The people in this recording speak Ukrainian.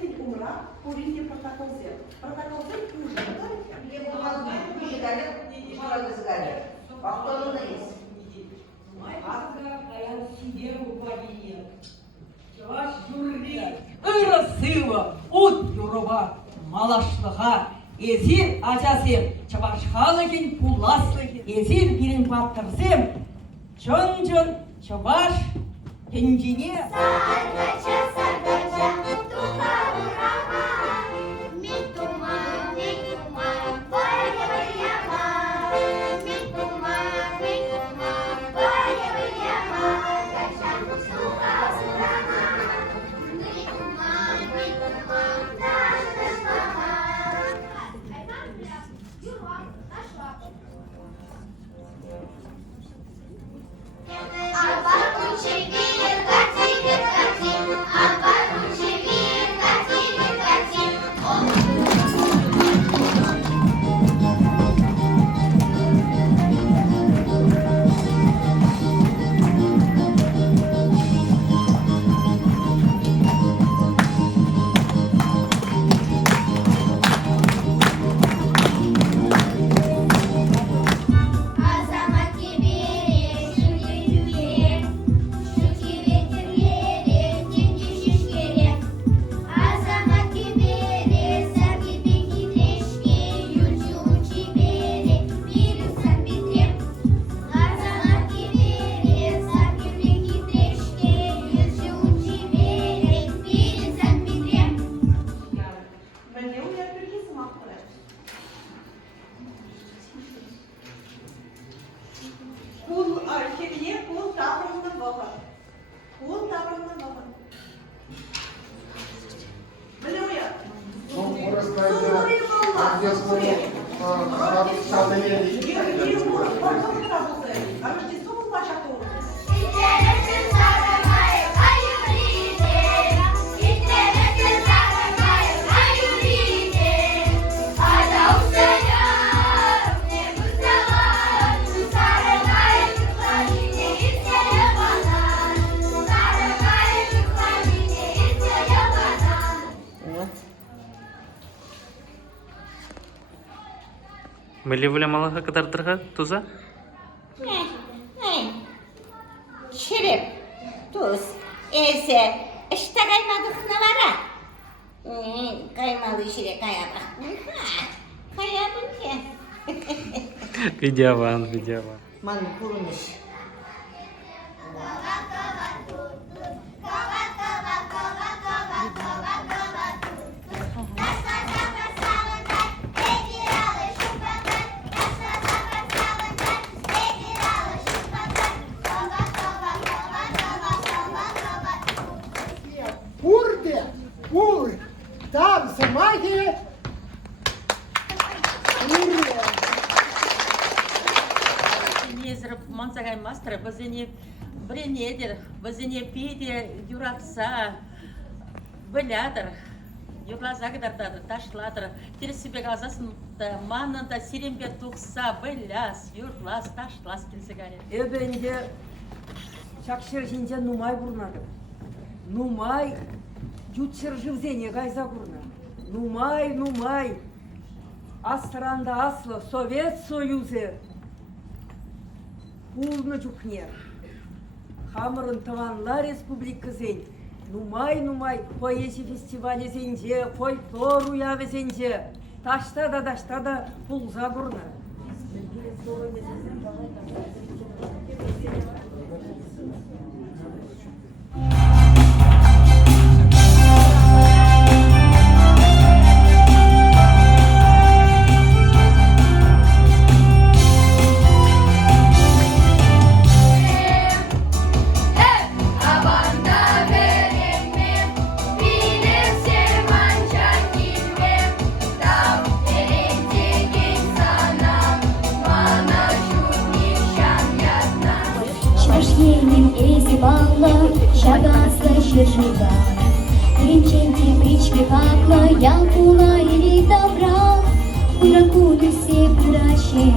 сирень умра, курите протокол зел. Протокол зел уже, знаете? Мне было не гадят, не гадят. Автономность. Ырысыва, ут юруба, малашлыға, езір ажасым, чабашқалығын пуласлығын, езір бірін баттырсым, жон-жон чабаш пенжіне. Саргача, саргача, туха урага, митума, варя-варяга, митума, варя-варяга, гача, туха урага, митума, дашка-шага. Юрма, нашла. Кул архивне, кул таврынны бағыр. Кул таврынны бағыр. Біле оя? Сұры балла, сұры. Милли малаха кадардырга туза? Çirip, tuz, ese, işte kaymadık ne var ha? Kaymalı şire kayadık. Kayadık ya. Видеован. Ман курныш. Пур, там за магия. Езір мансағай мастер, бізіне бренедер, бізіне пейде юратса, білядыр, юрлазагдардыр, ташладыр, тересібек азасын манында сиренбе тұқса, біляс, юрлас, ташлас келсігаре. Өбенде шақшыр жинже нумай бұрнады. Нумай ютшыр живзене гайза бұрна. Нумай. Астранда аслы Совет Союзы. Пулны жүхне. Хамырын Таванла Республикасы. Нумай, поэзия фестивалі зенде, фольклор уявы зенде. Ташта да пулза бұрна. Шагасла шержига, Кринченти причпевакла, Ялкула или добра, Пуракуды все пуращи,